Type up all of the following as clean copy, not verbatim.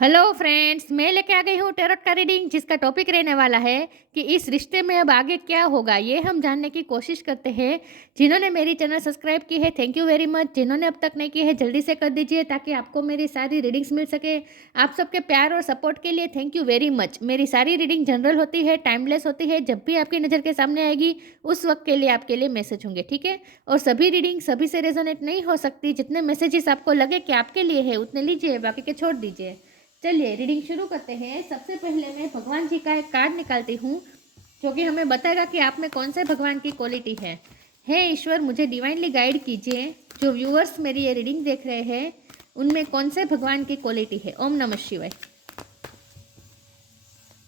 Hello friends, मैं लेके आ गई हूँ टैरोट का रीडिंग, जिसका टॉपिक रहने वाला है कि इस रिश्ते में अब आगे क्या होगा। ये हम जानने की कोशिश करते हैं। जिन्होंने मेरी चैनल सब्सक्राइब की है, थैंक यू वेरी मच। जिन्होंने अब तक नहीं की है, जल्दी से कर दीजिए ताकि आपको मेरी सारी रीडिंग्स मिल सके। आप सबके प्यार और सपोर्ट के लिए थैंक यू वेरी मच। मेरी सारी रीडिंग जनरल होती है, टाइमलेस होती है। जब भी आपकी नज़र के सामने आएगी उस वक्त के लिए आपके लिए मैसेज होंगे, ठीक है। और सभी रीडिंग सभी से रेजोनेट नहीं हो सकती। जितने मैसेजेस आपको लगे कि आपके लिए है उतने लीजिए, बाकी के छोड़ दीजिए। चलिए रीडिंग शुरू करते हैं। सबसे पहले मैं भगवान जी का एक कार्ड निकालती हूँ जो कि हमें बताएगा कि आप में कौन से भगवान की क्वालिटी है। हे ईश्वर, मुझे डिवाइनली गाइड कीजिए। जो व्यूअर्स मेरी ये रीडिंग देख रहे हैं उनमें कौन से भगवान की क्वालिटी है। ओम नमः शिवाय।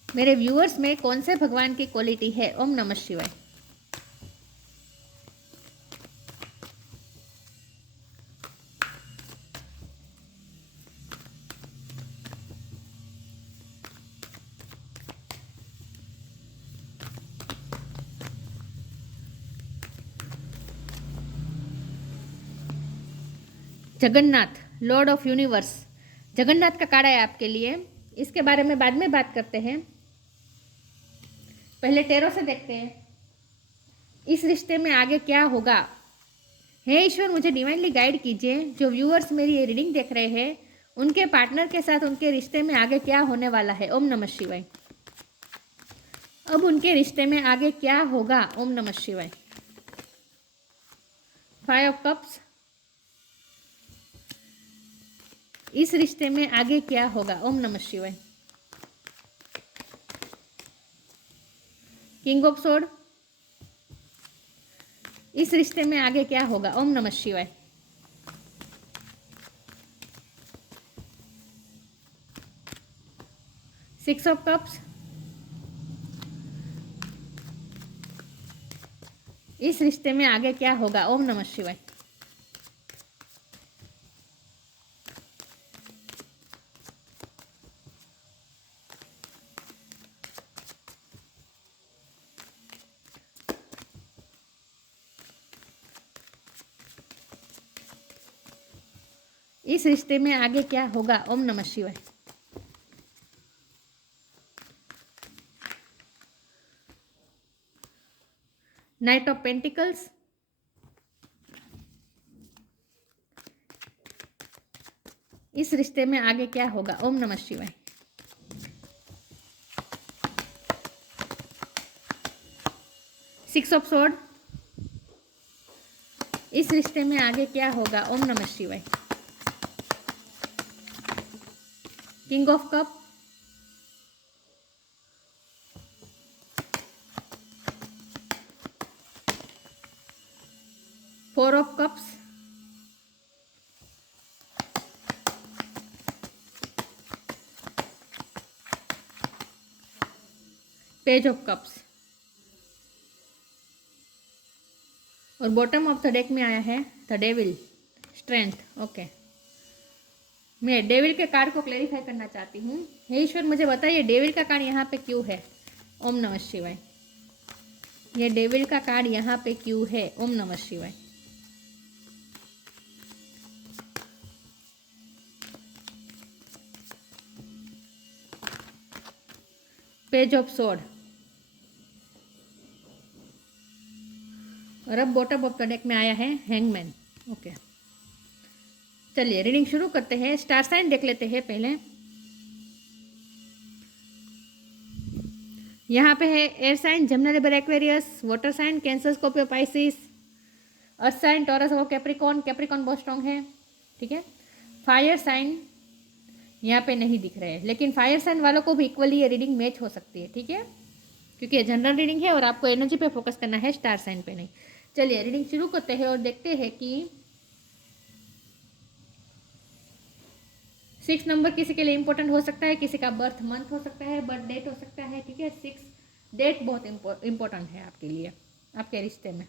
मेरे व्यूअर्स में कौन से भगवान की क्वालिटी है। ओम नमः शिवाय। Jagannath, Lord of universe. Jagannath का कार्ड है आपके लिए। इसके बारे में बाद में बात करते हैं, पहले टेरो से देखते हैं इस रिश्ते में आगे क्या होगा। हे ईश्वर, मुझे डिवाइनली गाइड कीजिए। जो व्यूअर्स मेरी ये रीडिंग देख रहे हैं उनके पार्टनर के साथ उनके रिश्ते में आगे क्या होने वाला है। ओम नमः शिवाय। अब उनके रिश्ते में आगे क्या होगा। ओम नमः शिवाय। 5 ऑफ कप्स। इस रिश्ते में आगे क्या होगा। ओम नमः शिवाय। King of sword. इस रिश्ते में आगे क्या होगा। ओम नमः शिवाय।6 ऑफ कप्स। इस रिश्ते में आगे क्या होगा। ओम नमः शिवाय। इस रिश्ते में आगे क्या होगा। ओम नमः शिवाय। Night of pentacles. इस रिश्ते में आगे क्या होगा। ओम नमः शिवाय। 6 ऑफ सोर्ड। इस रिश्ते में आगे क्या होगा। ओम नमः शिवाय। किंग ऑफ कप।4 of cups. Page of cups. और बॉटम ऑफ द डेक में आया है द डेविल, स्ट्रेंथ। ओके, मैं डेविल के कार्ड को क्लेरिफाई करना चाहती हूँ। हे ईश्वर, मुझे बताइए डेविल का कार्ड यहाँ पे क्यों है। ओम नमः शिवाय। ये डेविल का कार्ड यहाँ पे क्यों है। ओम नमः शिवाय। Page of sword. और अब बॉटम ऑफ द डेक में आया है हैंगमैन। ओके, चलिए रीडिंग शुरू करते हैं। स्टार साइन देख लेते हैं पहले। यहाँ पे है air sign Gemini Libra Aquarius, water sign Cancer Scorpio Pisces, earth sign Taurus और कैप्रिकॉन। कैप्रिकॉन बहुत स्ट्रॉन्ग है, ठीक है। फायर साइन यहाँ पे नहीं दिख रहे हैं, लेकिन फायर साइन वालों को भी इक्वली ये रीडिंग मैच हो सकती है, ठीक है, क्योंकि ये जनरल रीडिंग है और आपको एनर्जी पे फोकस करना है, स्टार साइन पे नहीं। चलिए रीडिंग शुरू करते हैं और देखते हैं कि 6 नंबर किसी के लिए इंपॉर्टेंट हो सकता है, किसी का बर्थ मंथ हो सकता है, बर्थ डेट हो सकता है, ठीक है। 6 डेट बहुत इंपॉर्टेंट है आपके लिए, आपके रिश्ते में।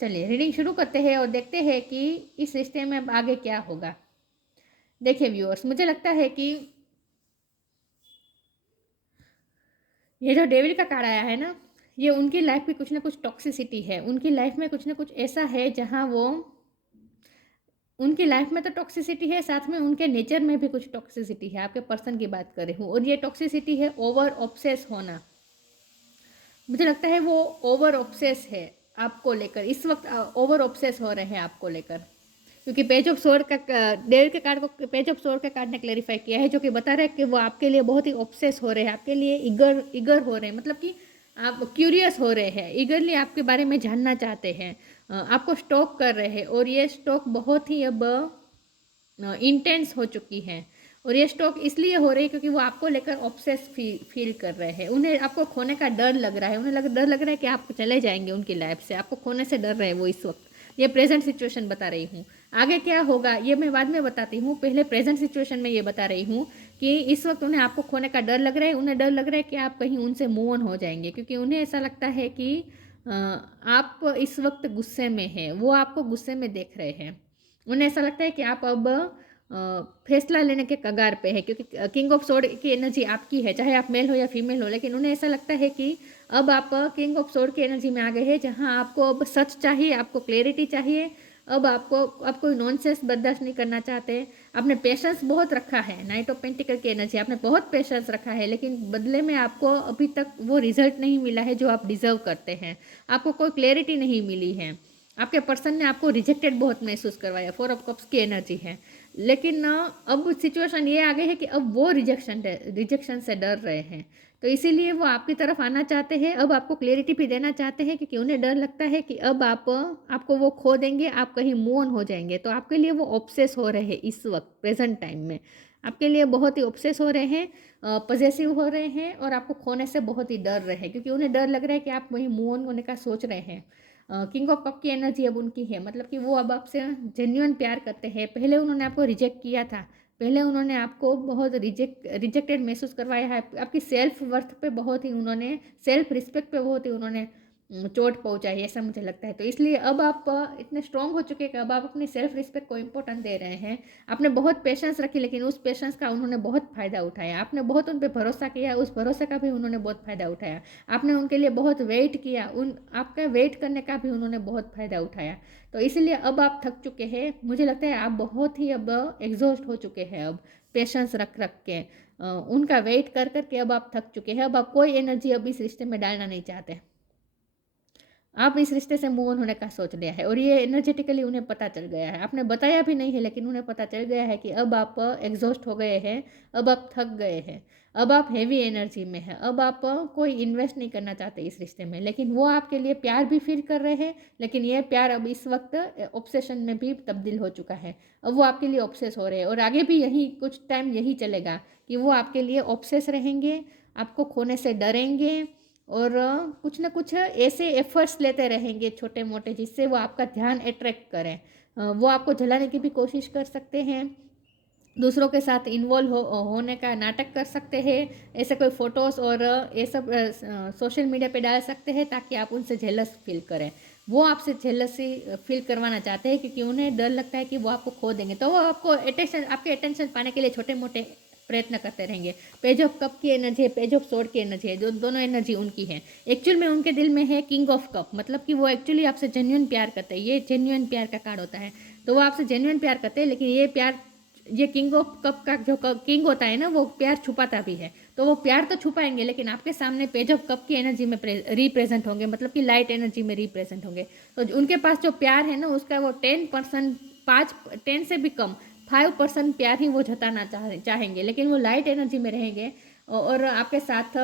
चलिए रीडिंग शुरू करते हैं और देखते हैं कि इस रिश्ते में अब आगे क्या होगा। देखिए व्यूअर्स, मुझे लगता है कि ये जो डेविल का कार्ड आया है ना, ये उनकी लाइफ में कुछ ना कुछ टॉक्सिसिटी है। उनकी लाइफ में कुछ ना कुछ ऐसा है जहाँ वो उनकी लाइफ में तो टॉक्सिसिटी है, साथ में उनके नेचर में भी कुछ टॉक्सिसिटी है। आपके पर्सन की बात कर रही हूँ, और ये टॉक्सिसिटी है ओवर ऑब्सेस होना। मुझे लगता है वो ओवर ऑब्सेस है आपको लेकर, इस वक्त ओवर ऑब्सेस हो रहे हैं आपको लेकर, क्योंकि पेज ऑफ सोर्ड का डेल के कार्ड को पेज ऑफ सोर्ड के कार्ड ने क्लेरिफाई किया है, जो कि बता रहा है कि वो आपके लिए बहुत ही ऑब्सेस हो रहे हैं, आपके लिए ईगर हो रहे हैं, मतलब कि आप क्यूरियस हो रहे हैं, ईगरली आपके बारे में जानना चाहते हैं, आपको स्टॉक कर रहे हैं, और ये स्टॉक बहुत ही अब इंटेंस हो चुकी है। और ये स्टॉक इसलिए हो रही है क्योंकि वो आपको लेकर ऑब्सेस फील कर रहे हैं, उन्हें आपको खोने का डर लग रहा है, उन्हें डर लग रहा है कि आप चले जाएंगे उनकी लाइफ से, आपको खोने से डर रहे हैं वो इस वक्त। ये प्रेजेंट सिचुएशन बता रही हूँ। आगे क्या होगा ये मैं बाद में बताती हूँ, पहले प्रेजेंट सिचुएशन में ये बता रही हूँ कि इस वक्त उन्हें आपको खोने का डर लग रहा है, उन्हें डर लग रहा है कि आप कहीं उनसे मूव ऑन हो जाएंगे, क्योंकि उन्हें ऐसा लगता है कि आप इस वक्त गुस्से में हैं, वो आपको गुस्से में देख रहे हैं, उन्हें ऐसा लगता है कि आप अब फैसला लेने के कगार पे है, क्योंकि किंग ऑफ सोर्ड की एनर्जी आपकी है, चाहे आप मेल हो या फीमेल हो, लेकिन उन्हें ऐसा लगता है कि अब आप किंग ऑफ सोर्ड की एनर्जी में आ गए हैं, जहां आपको अब सच चाहिए, आपको क्लैरिटी चाहिए, अब आप कोई नॉनसेंस बर्दाश्त नहीं करना चाहते। आपने पेशेंस बहुत रखा है, नाइट ऑफ पेंटिकल की एनर्जी, आपने बहुत पेशेंस रखा है, लेकिन बदले में आपको अभी तक वो रिजल्ट नहीं मिला है जो आप डिजर्व करते हैं, आपको कोई क्लैरिटी नहीं मिली है, आपके पर्सन ने आपको रिजेक्टेड बहुत महसूस करवाया, 4 ऑफ कप्स की एनर्जी है। लेकिन अब सिचुएशन ये आ गई है कि अब वो रिजेक्शन से डर रहे हैं, तो इसीलिए वो आपकी तरफ आना चाहते हैं, अब आपको क्लैरिटी भी देना चाहते हैं, क्योंकि उन्हें डर लगता है कि अब आपको वो खो देंगे, आप कहीं मूव ऑन हो जाएंगे, तो आपके लिए वो ऑब्सेस हो रहे हैं इस वक्त प्रेजेंट टाइम में, आपके लिए बहुत ही ऑब्सेस हो रहे हैं, पजेसिव हो रहे हैं, और आपको खोने से बहुत ही डर रहे हैं, क्योंकि उन्हें डर लग रहा है कि आप वहीं मूव ऑन होने का सोच रहे हैं। किंग ऑफ कप की एनर्जी अब उनकी है, मतलब कि वो अब आपसे जेन्युइन प्यार करते हैं, पहले उन्होंने आपको रिजेक्ट किया था, पहले उन्होंने आपको बहुत रिजेक्टेड महसूस करवाया है, आपकी सेल्फ वर्थ पे बहुत ही उन्होंने, सेल्फ रिस्पेक्ट पे बहुत ही उन्होंने चोट पहुंचाई, ऐसा मुझे लगता है। तो इसलिए अब आप इतने स्ट्रांग हो चुके हैं कि अब आप अपनी सेल्फ रिस्पेक्ट को इम्पोर्टेंस दे रहे हैं। आपने बहुत पेशेंस रखी, लेकिन उस पेशेंस का उन्होंने बहुत फ़ायदा उठाया, आपने बहुत उन पर भरोसा किया, उस भरोसे का भी उन्होंने बहुत फ़ायदा उठाया, आपने उनके लिए बहुत वेट किया, आपका वेट करने का भी उन्होंने बहुत फ़ायदा उठाया। तो इसलिए अब आप थक चुके हैं, मुझे लगता है आप बहुत ही अब एग्जॉस्ट हो चुके हैं, अब पेशेंस रख रख के उनका वेट कर करके अब आप थक चुके हैं, अब आप कोई एनर्जी अब इस रिश्ते में डालना नहीं चाहते, आप इस रिश्ते से मूव ऑन होने का सोच लिया है, और ये एनर्जेटिकली उन्हें पता चल गया है, आपने बताया भी नहीं है, लेकिन उन्हें पता चल गया है कि अब आप एग्जॉस्ट हो गए हैं, अब आप थक गए हैं, अब आप हेवी एनर्जी में हैं, अब आप कोई इन्वेस्ट नहीं करना चाहते इस रिश्ते में, लेकिन वो आपके लिए प्यार भी फील कर रहे हैं, लेकिन ये प्यार अब इस वक्त ऑब्सेशन में भी तब्दील हो चुका है, अब वो आपके लिए ऑब्सेस हो रहे हैं, और आगे भी यही कुछ टाइम यही चलेगा कि वो आपके लिए ऑब्सेस रहेंगे, आपको खोने से डरेंगे, और कुछ ना कुछ ऐसे एफर्ट्स लेते रहेंगे छोटे मोटे, जिससे वो आपका ध्यान अट्रैक्ट करें, वो आपको जलाने की भी कोशिश कर सकते हैं, दूसरों के साथ इन्वॉल्व होने का नाटक कर सकते हैं, ऐसे कोई फ़ोटोज़ और ये सब सोशल मीडिया पे डाल सकते हैं, ताकि आप उनसे जेलस फील करें, वो आपसे जेलसी फील करवाना चाहते हैं, क्योंकि उन्हें डर लगता है कि वो आपको खो देंगे, तो वो आपको आपके अटेंशन पाने के लिए छोटे मोटे प्रयत्न करते रहेंगे। पेज ऑफ कप की एनर्जी है, पेज ऑफ सोर्ड की एनर्जी है, दोनों एनर्जी उनकी है। एक्चुअल में उनके दिल में है किंग ऑफ कप, मतलब कि वो एक्चुअली आपसे जेन्युइन प्यार करते हैं, ये जेन्युइन प्यार का कार्ड होता है, तो वो आपसे जेन्युइन प्यार करते हैं, लेकिन ये किंग ऑफ कप का जो किंग होता है ना, वो प्यार छुपाता भी है, तो वो प्यार तो छुपाएंगे, लेकिन आपके सामने पेज ऑफ कप की एनर्जी में रिप्रेजेंट होंगे, मतलब कि लाइट एनर्जी में रिप्रेजेंट होंगे, तो उनके पास जो प्यार है ना, उसका वो 10%, 10 से भी कम, 5% प्यार ही वो जताना चाहेंगे, लेकिन वो लाइट एनर्जी में रहेंगे, और आपके साथ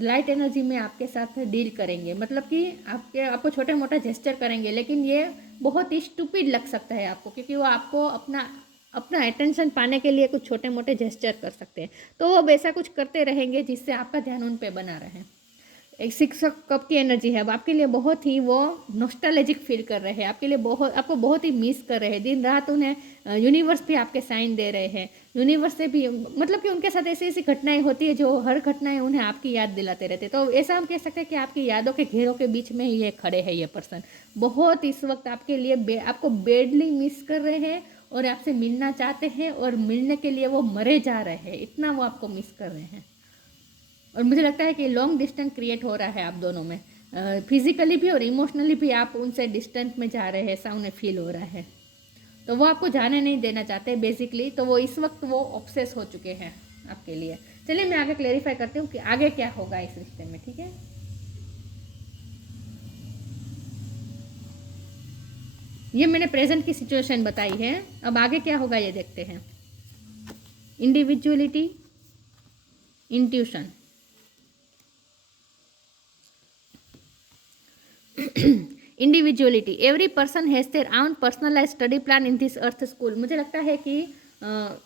लाइट एनर्जी में आपके साथ डील करेंगे, मतलब कि आपको छोटे मोटे जेस्चर करेंगे, लेकिन ये बहुत ही स्टूपिड लग सकता है आपको, क्योंकि वो आपको अपना अपना अटेंशन पाने के लिए कुछ छोटे मोटे जेस्चर कर सकते हैं, तो वो अब ऐसा कुछ करते रहेंगे जिससे आपका ध्यान उन पे बना रहे। एक शिक्षक कब की एनर्जी है, अब आपके लिए बहुत ही वो नॉस्टैल्जिक फील कर रहे हैं, आपके लिए आपको बहुत ही मिस कर रहे हैं, दिन रात उन्हें यूनिवर्स भी आपके साइन दे रहे हैं, यूनिवर्स से भी, मतलब कि उनके साथ ऐसी ऐसी घटनाएं होती है जो हर घटनाएं उन्हें आपकी याद दिलाते रहते हैं, तो ऐसा हम कह सकते हैं कि आपकी यादों के घेरों के बीच में ही ये खड़े हैं, ये पर्सन बहुत इस वक्त आपके लिए आपको बेडली मिस कर रहे हैं, और आपसे मिलना चाहते हैं, और मिलने के लिए वो मरे जा रहे हैं, इतना वो आपको मिस कर रहे हैं, और मुझे लगता है कि लॉन्ग डिस्टेंस क्रिएट हो रहा है आप दोनों में, फिजिकली भी और इमोशनली भी आप उनसे डिस्टेंस में जा रहे हैं, ऐसा उन्हें फील हो रहा है। तो वो आपको जाने नहीं देना चाहते बेसिकली। तो वो इस वक्त वो ऑब्सेस हो चुके हैं आपके लिए। चलिए मैं आगे क्लेरिफाई करती हूँ कि आगे क्या होगा इस रिश्ते में, ठीक है। ये मैंने प्रेजेंट की सिचुएशन बताई है, अब आगे क्या होगा ये देखते हैं। Individuality, intuition. Individuality, every person has their own personalize study plan in this earth school. मुझे लगता है कि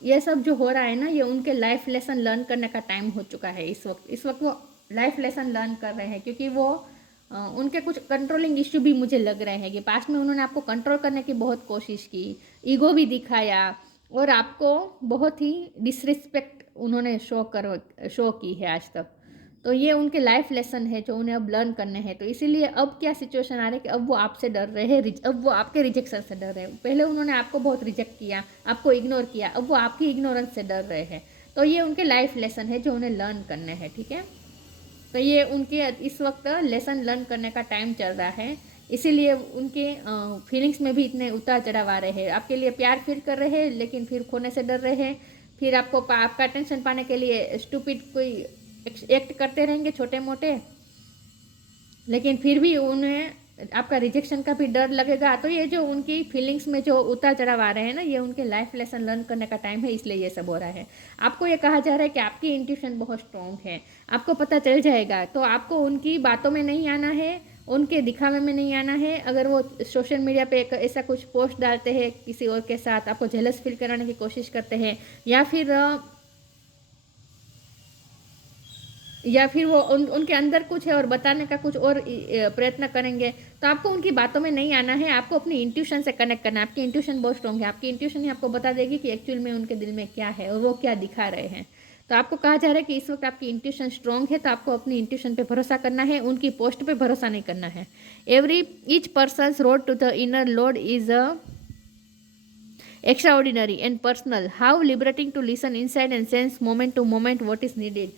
ये सब जो हो रहा है ना, ये उनके लाइफ लेसन लर्न करने का टाइम हो चुका है इस वक्त वो लाइफ लेसन लर्न कर रहे हैं, क्योंकि वो उनके कुछ कंट्रोलिंग इश्यू भी मुझे लग रहे हैं कि पास्ट में उन्होंने आपको कंट्रोल करने की बहुत कोशिश की, ईगो भी दिखाया और आपको बहुत ही डिसरिस्पेक्ट उन्होंने शो की है आज तक। तो ये उनके लाइफ लेसन है जो उन्हें अब लर्न करने हैं। तो इसीलिए अब क्या सिचुएशन आ रहा है कि अब वो आपसे डर रहे हैं, अब वो आपके रिजेक्शन से डर रहे हैं। पहले उन्होंने आपको बहुत रिजेक्ट किया, आपको इग्नोर किया, अब वो आपकी इग्नोरेंस से डर रहे हैं। तो ये उनके लाइफ लेसन है जो उन्हें लर्न करने हैं, ठीक है। तो ये उनके इस वक्त लेसन लर्न करने का टाइम चल रहा है, इसीलिए उनके फीलिंग्स में भी इतने उतार चढ़ाव आ रहे हैं। आपके लिए प्यार फील कर रहे हैं लेकिन फिर खोने से डर रहे हैं, फिर आपको आपका अटेंशन पाने के लिए स्टूपिड कोई एक्ट करते रहेंगे छोटे मोटे, लेकिन फिर भी उन्हें आपका रिजेक्शन का भी डर लगेगा। तो ये जो उनकी फीलिंग्स में जो उतार चढ़ाव आ रहे हैं ना, ये उनके लाइफ लेसन लर्न करने का टाइम है, इसलिए ये सब हो रहा है। आपको ये कहा जा रहा है कि आपकी इंट्यूशन बहुत स्ट्रॉन्ग है, आपको पता चल जाएगा। तो आपको उनकी बातों में नहीं आना है, उनके दिखावे में नहीं आना है। अगर वो सोशल मीडिया पे ऐसा कुछ पोस्ट डालते हैं किसी और के साथ, आपको जेलस फील कराने की कोशिश करते हैं, या फिर वो उनके अंदर कुछ है और बताने का कुछ और प्रयत्न करेंगे, तो आपको उनकी बातों में नहीं आना है। आपको अपनी इंट्यूशन से कनेक्ट करना है। आपकी इंट्यूशन बहुत स्ट्रॉन्ग है, आपकी इंट्यूशन ही आपको बता देगी कि एक्चुअल में उनके दिल में क्या है और वो क्या दिखा रहे हैं। तो आपको कहा जा रहा है कि इस वक्त आपकी इंट्यूशन स्ट्रॉन्ग है, तो आपको अपनी इंट्यूशन पे भरोसा करना है, उनकी पोस्ट पे भरोसा नहीं करना है। Each person's road to the inner lord is a extraordinary and personal. How liberating to listen inside and sense moment to moment what is needed.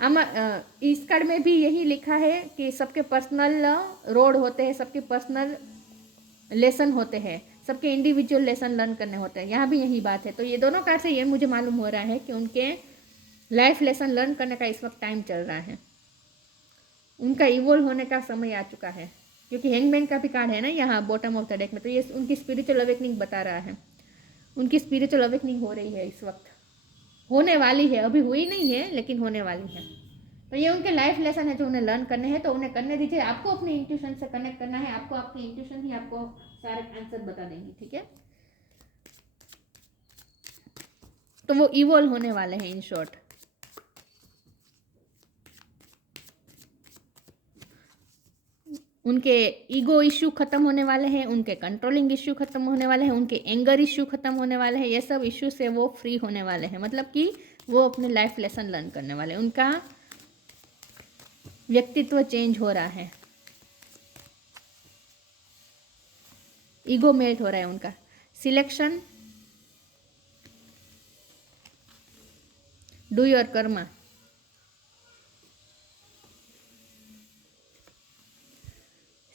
आमा इस कार्ड में भी यही लिखा है कि सबके पर्सनल रोड होते हैं, सबके पर्सनल लेसन होते हैं, सबके इंडिविजुअल लेसन लर्न करने होते हैं। यहाँ भी यही बात है। तो ये दोनों कार्ड से ये मुझे मालूम हो रहा है कि उनके लाइफ लेसन लर्न करने का इस वक्त टाइम चल रहा है, उनका इवोल्व होने का समय आ चुका है, क्योंकि हैंगमैन का भी कार्ड है ना यहाँ बॉटम ऑफ द डेक में। तो ये उनकी स्पिरिचुअल अवेकनिंग बता रहा है, उनकी स्पिरिचुअल अवेकनिंग हो रही है इस वक्त, होने वाली है, अभी हुई नहीं है लेकिन होने वाली है। तो ये उनके लाइफ लेसन है जो उन्हें लर्न करने हैं, तो उन्हें करने दीजिए। आपको अपनी इंट्यूशन से कनेक्ट करना है, आपको आपकी इंट्यूशन ही आपको सारे आंसर बता देंगी, ठीक है। तो वो इवॉल्व होने वाले हैं इन शॉर्ट। उनके ईगो इश्यू खत्म होने वाले हैं, उनके कंट्रोलिंग इश्यू खत्म होने वाले हैं, उनके एंगर इश्यू खत्म होने वाले हैं। ये सब इश्यू से वो फ्री होने वाले हैं, मतलब कि वो अपने लाइफ लेसन लर्न करने वाले हैं। उनका व्यक्तित्व चेंज हो रहा है, ईगो मेल्ट हो रहा है उनका। Selection, do your Karma,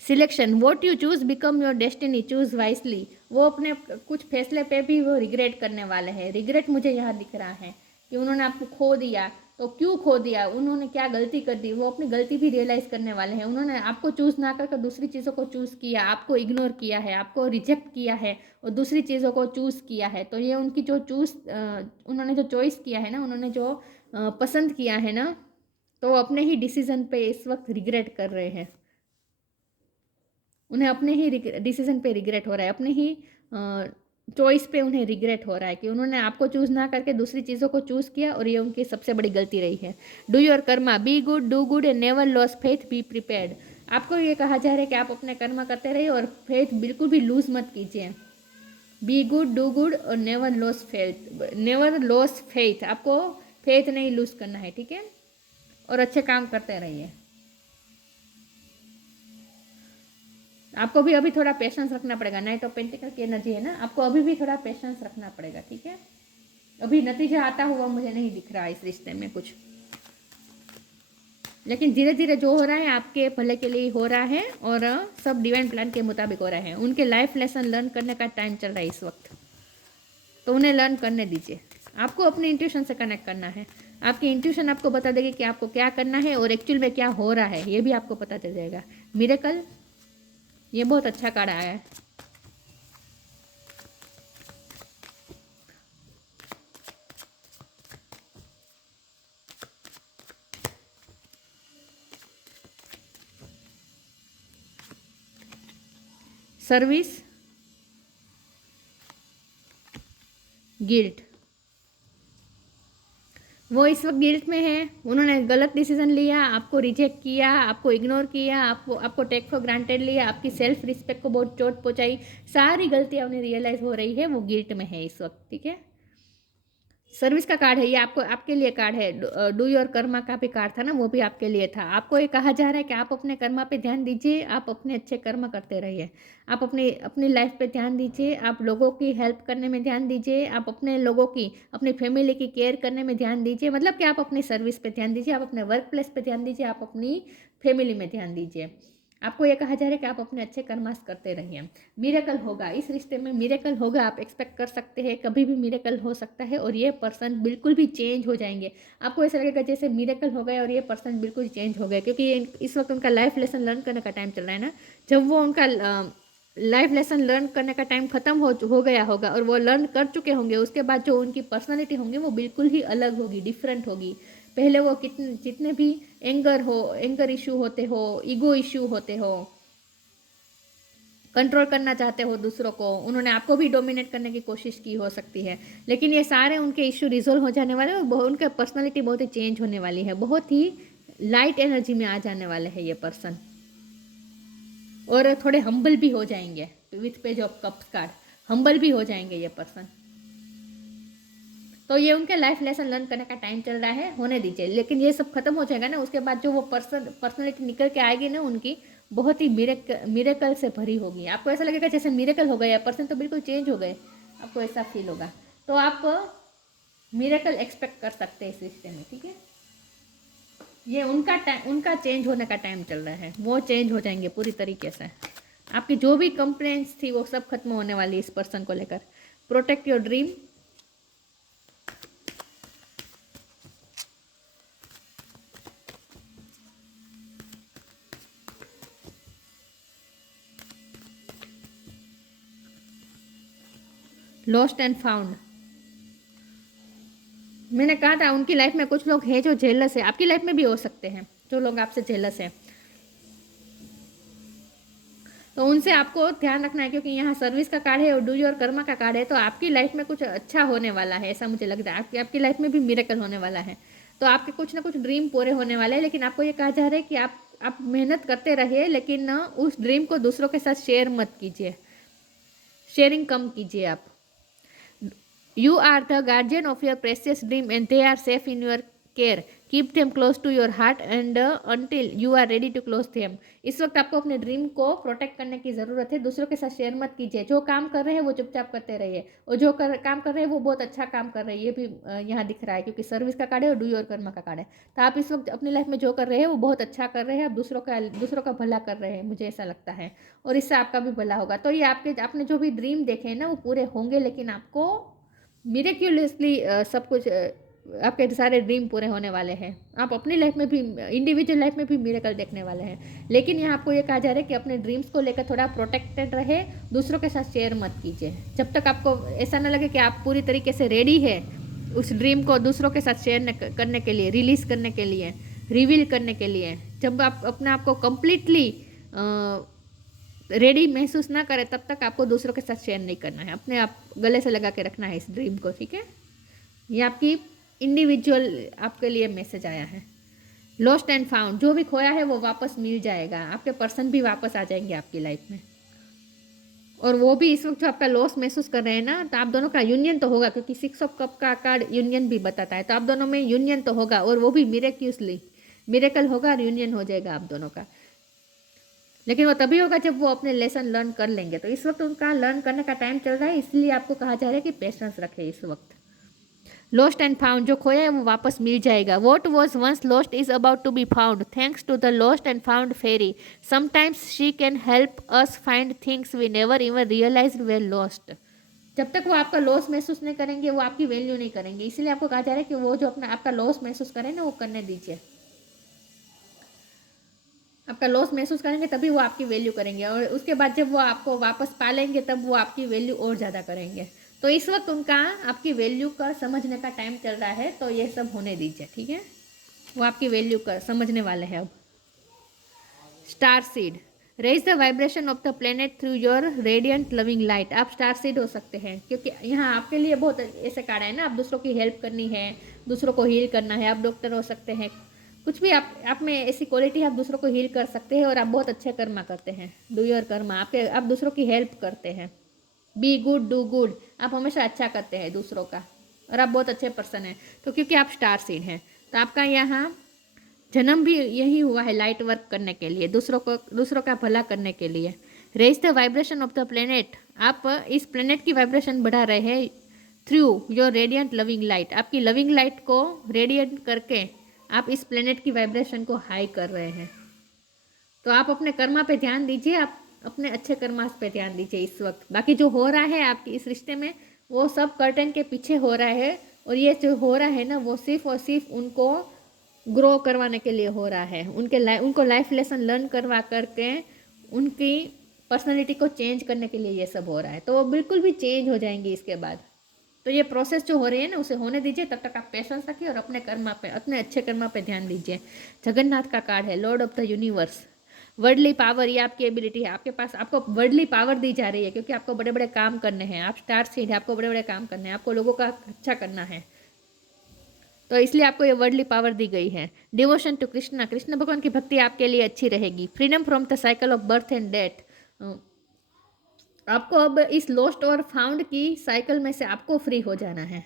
selection, what you choose become your destiny, choose wisely. वो अपने कुछ फैसले पे भी वो रिग्रेट करने वाले हैं। रिग्रेट मुझे यहाँ दिख रहा है कि उन्होंने आपको खो दिया, तो क्यों खो दिया, उन्होंने क्या गलती कर दी, वो अपनी गलती भी रियलाइज़ करने वाले हैं। उन्होंने आपको चूज़ ना करके दूसरी चीज़ों को चूज़ किया, आपको इग्नोर किया है, आपको रिजेक्ट किया है और दूसरी चीज़ों को चूज़ किया है। तो ये उनकी जो उन्होंने जो चॉइस किया है ना, उन्होंने जो पसंद किया है ना, तो वो अपने ही डिसीजन पे इस वक्त रिग्रेट कर रहे हैं। उन्हें अपने ही डिसीजन पे रिग्रेट हो रहा है, अपने ही चॉइस पे उन्हें रिग्रेट हो रहा है कि उन्होंने आपको चूज़ ना करके दूसरी चीज़ों को चूज़ किया, और ये उनकी सबसे बड़ी गलती रही है। Do your Karma, be good, do good and never loss faith, be prepared. आपको ये कहा जा रहा है कि आप अपने कर्म करते रहिए और फेथ बिल्कुल भी लूज मत कीजिए। बी गुड, डू गुड और नेवर लॉस फेथ। आपको फेथ नहीं लूज करना है, ठीक है, और अच्छे काम करते रहिए। आपको भी अभी थोड़ा पेशेंस रखना पड़ेगा। नाइट ऑफ पेंटिकल की एनर्जी है ना, आपको अभी भी थोड़ा पेशेंस रखना पड़ेगा, ठीक है। अभी नतीजा आता हुआ मुझे नहीं दिख रहा इस रिश्ते में कुछ। लेकिन धीरे धीरे जो हो रहा है आपके भले के लिए हो रहा है, और सब डिवाइन प्लान के मुताबिक हो रहा है। उनके लाइफ लेसन लर्न करने का टाइम चल रहा है इस वक्त, तो उन्हें लर्न करने दीजिए। आपको अपनी इंट्यूशन से कनेक्ट करना है। आपकी इंट्यूशन आपको बता देगी कि आपको क्या करना है और एक्चुअल में क्या हो रहा है, ये भी आपको पता चल जाएगा। मिरेकल, ये बहुत अच्छा कार्ड आया है। सर्विस, गिल्ट, वो इस वक्त गिल्ट में है। उन्होंने गलत डिसीजन लिया, आपको रिजेक्ट किया, आपको इग्नोर किया, आपको टेक फॉर ग्रांटेड लिया, आपकी सेल्फ रिस्पेक्ट को बहुत चोट पहुंचाई। सारी गलतियां उन्हें रियलाइज हो रही है, वो गिल्ट में है इस वक्त, ठीक है। सर्विस का कार्ड है ये, आपको आपके लिए कार्ड है। डू योर कर्मा का भी कार्ड था ना, वो भी आपके लिए था। आपको ये कहा जा रहा है कि आप अपने कर्मा पे ध्यान दीजिए, आप अपने अच्छे कर्म करते रहिए, आप अपनी अपनी लाइफ पे ध्यान दीजिए, आप लोगों की हेल्प करने में ध्यान दीजिए, आप अपने लोगों की, अपनी फैमिली की केयर करने में ध्यान दीजिए। मतलब कि आप अपनी सर्विस पे ध्यान दीजिए, आप अपने वर्क प्लेस पे ध्यान दीजिए, आप अपनी फैमिली में ध्यान दीजिए। आपको ये कहा जा रहा है कि आप अपने अच्छे कर्मास करते रहिए। मिरेकल होगा इस रिश्ते में, मिरेकल होगा, आप एक्सपेक्ट कर सकते हैं, कभी भी मिरेकल हो सकता है। और ये पर्सन बिल्कुल भी चेंज हो जाएंगे। आपको ऐसा लगेगा जैसे मिरेकल हो गया और ये पर्सन बिल्कुल चेंज हो गया, क्योंकि इस वक्त उनका लाइफ लेसन लर्न करने का टाइम चल रहा है ना। जब वो उनका लाइफ लेसन लर्न करने का टाइम खत्म हो गया होगा और वो लर्न कर चुके होंगे, उसके बाद जो उनकी पर्सनालिटी होंगी वो बिल्कुल ही अलग होगी, डिफरेंट होगी। पहले वो कितने जितने भी एंगर इशू होते हो, ईगो इशू होते हो, कंट्रोल करना चाहते हो दूसरों को, उन्होंने आपको भी डोमिनेट करने की कोशिश की हो सकती है, लेकिन ये सारे उनके इशू रिजोल्व हो जाने वाले और उनके पर्सनालिटी बहुत ही चेंज होने वाली है, बहुत ही लाइट एनर्जी में आ जाने वाले हैं ये पर्सन, और थोड़े हम्बल भी हो जाएंगे। With page of cups card, humble भी हो जाएंगे ये पर्सन। तो ये उनके लाइफ लेसन लर्न करने का टाइम चल रहा है, होने दीजिए। लेकिन ये सब खत्म हो जाएगा ना, उसके बाद जो वो पर्सनैलिटी निकल के आएगी ना उनकी, बहुत ही मिरेकल से भरी होगी। आपको ऐसा लगेगा जैसे मिरेकल हो गया, पर्सन तो बिल्कुल चेंज हो गए, आपको ऐसा फील होगा। तो आप मिरेकल एक्सपेक्ट कर सकते हैं इस रिश्ते में, ठीक है। ये उनका चेंज होने का टाइम चल रहा है, वो चेंज हो जाएंगे पूरी तरीके से। आपकी जो भी कंप्लेंट्स थी वो सब खत्म होने वाली इस पर्सन को लेकर। Protect your dream, lost and found. मैंने कहा था उनकी लाइफ में कुछ लोग हैं जो जेलस है, आपकी लाइफ में भी हो सकते हैं जो लोग आपसे जेलस है, तो उनसे आपको ध्यान रखना है, क्योंकि यहाँ सर्विस का कार्ड है और डू योर कर्मा का कार्ड है। तो आपकी लाइफ में कुछ अच्छा होने वाला है, ऐसा मुझे लगता है। आपकी लाइफ में भी मिरेकल होने वाला है, तो आपके कुछ ना कुछ ड्रीम पूरे होने वाले हैं। लेकिन आपको ये कहा जा रहा है कि आप मेहनत करते रहिए, लेकिन उस ड्रीम को दूसरों के साथ शेयर मत कीजिए, शेयरिंग कम कीजिए आप। You are the guardian of your precious dream and they are safe in your care. Keep them close to your heart and until you are ready to close them. इस वक्त आपको अपने dream को protect करने की ज़रूरत है, दूसरों के साथ शेयर मत कीजिए। जो काम कर रहे हैं वो चुपचाप करते रहिए, और जो काम कर रहे हैं वो बहुत अच्छा काम कर रहे हैं, ये भी यहाँ दिख रहा है, क्योंकि सर्विस का कार्ड है और डू योर कर्मा का कार्ड है। तो आप इस वक्त अपनी लाइफ में जो कर रहे हैं वो बहुत अच्छा कर रहे हैं, आप दूसरों का भला कर रहे हैं, मुझे ऐसा लगता है, और इससे आपका भी भला होगा। तो ये आपने जो भी ड्रीम देखे हैं ना वो पूरे होंगे, लेकिन आपको मिरेक्युलसली सब कुछ आपके सारे ड्रीम पूरे होने वाले हैं। आप अपनी लाइफ में भी, इंडिविजुअल लाइफ में भी मिरेकल देखने वाले हैं। लेकिन यहाँ आपको ये कहा जा रहा है कि अपने ड्रीम्स को लेकर थोड़ा प्रोटेक्टेड रहे, दूसरों के साथ शेयर मत कीजिए जब तक आपको ऐसा ना लगे कि आप पूरी तरीके से रेडी है उस ड्रीम को दूसरों के साथ शेयर करने के लिए, रिलीज़ करने के लिए, रिवील करने के लिए। जब आप अपने आप को कम्प्लीटली रेडी महसूस ना करें तब तक आपको दूसरों के साथ शेयर नहीं करना है, अपने आप गले से लगा के रखना है इस ड्रीम को, ठीक है। ये आपकी इंडिविजुअल आपके लिए मैसेज आया है। लॉस्ट एंड फाउंड, जो भी खोया है वो वापस मिल जाएगा, आपके पर्सन भी वापस आ जाएंगे आपकी लाइफ में, और वो भी इस वक्त जो आपका लॉस महसूस कर रहे हैं ना, तो आप दोनों का यूनियन तो होगा, क्योंकि 6 ऑफ कप का कार्ड यूनियन भी बताता है। तो आप दोनों में यूनियन तो होगा, और वो भी मिरेक्युलसली, मिरेकल होगा और यूनियन हो जाएगा आप दोनों का। लेकिन वो तभी होगा जब वो अपने लेसन लर्न कर लेंगे। तो इस वक्त उनका लर्न करने का टाइम चल रहा है, इसलिए आपको कहा जा रहा है कि पेशेंस रखें इस वक्त। लॉस्ट एंड फाउंड, जो खोया है वो वापस मिल जाएगा. What was once lost is about to be found thanks to the lost and found fairy. Sometimes she can help us find things we never even realize were lost. जब तक वो आपका लॉस महसूस नहीं करेंगे वो आपकी वैल्यू नहीं करेंगे. इसीलिए आपको कहा जा रहा है कि वो जो अपना आपका लॉस महसूस करें ना वो करने दीजिए. आपका लॉस महसूस करेंगे तभी वो आपकी वैल्यू करेंगे, और उसके बाद जब वो आपको वापस पालेंगे तब वो आपकी वैल्यू और ज़्यादा करेंगे. तो इस वक्त उनका आपकी वैल्यू का समझने का टाइम चल रहा है, तो ये सब होने दीजिए. ठीक है, वो आपकी वैल्यू का समझने वाले हैं अब. Star seed, raise the vibration of the planet through your radiant loving light. आप स्टार सीड हो सकते हैं, क्योंकि यहाँ आपके लिए बहुत ऐसे कार्ड है ना. आप दूसरों की हेल्प करनी है, दूसरों को हील करना है. आप डॉक्टर हो सकते हैं, कुछ भी आप में ऐसी क्वालिटी है, आप दूसरों को हील कर सकते हैं. और आप बहुत अच्छे कर्मा करते हैं. डू योर कर्मा, आप दूसरों की हेल्प करते हैं. बी गुड डू गुड, आप हमेशा अच्छा करते हैं दूसरों का, और आप बहुत अच्छे पर्सन हैं. तो क्योंकि आप स्टार सीड हैं, तो आपका यहाँ जन्म भी यही हुआ है लाइट वर्क करने के लिए, दूसरों का भला करने के लिए. Raise the vibration of the planet, आप इस प्लेनेट की वाइब्रेशन बढ़ा रहे हैं through your radiant loving light. आपकी लविंग लाइट को रेडियंट करके आप इस प्लेनेट की वाइब्रेशन को हाई कर रहे हैं. तो आप अपने कर्मा पे ध्यान दीजिए, आप अपने अच्छे कर्मा पे ध्यान दीजिए इस वक्त. बाकी जो हो रहा है आपकी इस रिश्ते में वो सब कर्टन के पीछे हो रहा है, और ये जो हो रहा है ना वो सिर्फ और सिर्फ उनको ग्रो करवाने के लिए हो रहा है. उनको लाइफ लेसन लर्न करवा करके उनकी पर्सनैलिटी को चेंज करने के लिए ये सब हो रहा है. तो वो बिल्कुल भी चेंज हो जाएंगी इसके बाद. तो ये प्रोसेस जो हो रही है ना उसे होने दीजिए. तब तक आप पेशेंस रखिए और अपने कर्मा पे, अपने अच्छे कर्मा पे ध्यान दीजिए. जगन्नाथ का कार्ड है, Lord of the universe. Worldly power, ये आपकी एबिलिटी है. आपके पास आपको वर्डली पावर दी जा रही है, क्योंकि आपको बड़े बड़े काम करने हैं. आप स्टार सीड है, आपको बड़े बड़े काम करने हैं, आपको लोगों का अच्छा करना है. तो इसलिए आपको ये वर्डली पावर दी गई है. डिवोशन टू कृष्णा, कृष्ण भगवान की भक्ति आपके लिए अच्छी रहेगी. Freedom from the cycle of birth and death, आपको अब इस लॉस्ट और फाउंड की साइकिल में से आपको फ्री हो जाना है.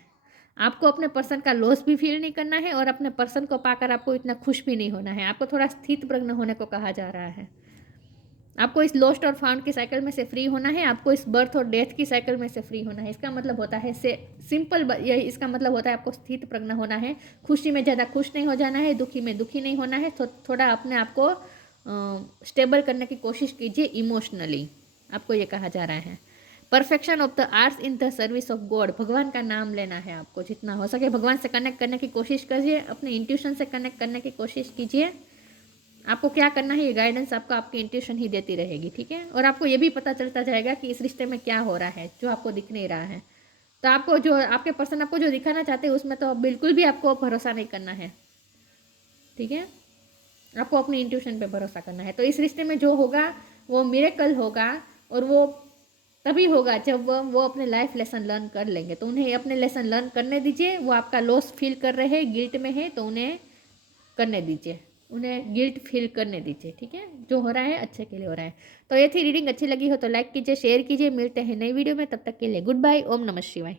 आपको अपने पर्सन का लॉस भी फील नहीं करना है, और अपने पर्सन को पाकर आपको इतना खुश भी नहीं होना है. आपको थोड़ा स्थित प्रज्ञ होने को कहा जा रहा है. आपको इस लॉस्ट और फाउंड की साइकिल में से फ्री होना है. आपको इस बर्थ और डेथ की साइकिल में से फ्री होना है. इसका मतलब होता है सिंपल यही इसका मतलब होता है आपको स्थित प्रज्ञ होना है. खुशी में ज़्यादा खुश नहीं हो जाना है, दुखी में दुखी नहीं होना है. तो थोड़ा अपने आप को स्टेबल करने की कोशिश कीजिए इमोशनली, आपको ये कहा जा रहा है. Perfection of the arts in the service of God, भगवान का नाम लेना है आपको. जितना हो सके भगवान से कनेक्ट करने की कोशिश कीजिए, अपने इंट्यूशन से कनेक्ट करने की कोशिश कीजिए. आपको क्या करना है ये गाइडेंस आपको आपकी इंट्यूशन ही देती रहेगी. ठीक है, और आपको ये भी पता चलता जाएगा कि इस रिश्ते में क्या हो रहा है जो आपको दिख नहीं रहा है. तो आपको जो आपके पर्सन आपको जो दिखाना चाहते हैं उसमें तो बिल्कुल भी आपको भरोसा नहीं करना है. ठीक है, आपको अपनी इंट्यूशन पे भरोसा करना है. तो इस रिश्ते में जो होगा वो मिरेकल होगा, और वो तभी होगा जब वो अपने लाइफ लेसन लर्न कर लेंगे. तो उन्हें अपने लेसन लर्न करने दीजिए. वो आपका लॉस फील कर रहे हैं, गिल्ट में है, तो उन्हें करने दीजिए, उन्हें गिल्ट फील करने दीजिए. ठीक है, जो हो रहा है अच्छे के लिए हो रहा है. तो ये थी रीडिंग. अच्छी लगी हो तो लाइक कीजिए, शेयर कीजिए. मिलते हैं नई वीडियो में, तब तक के लिए गुड बाय. ओम नमः शिवाय.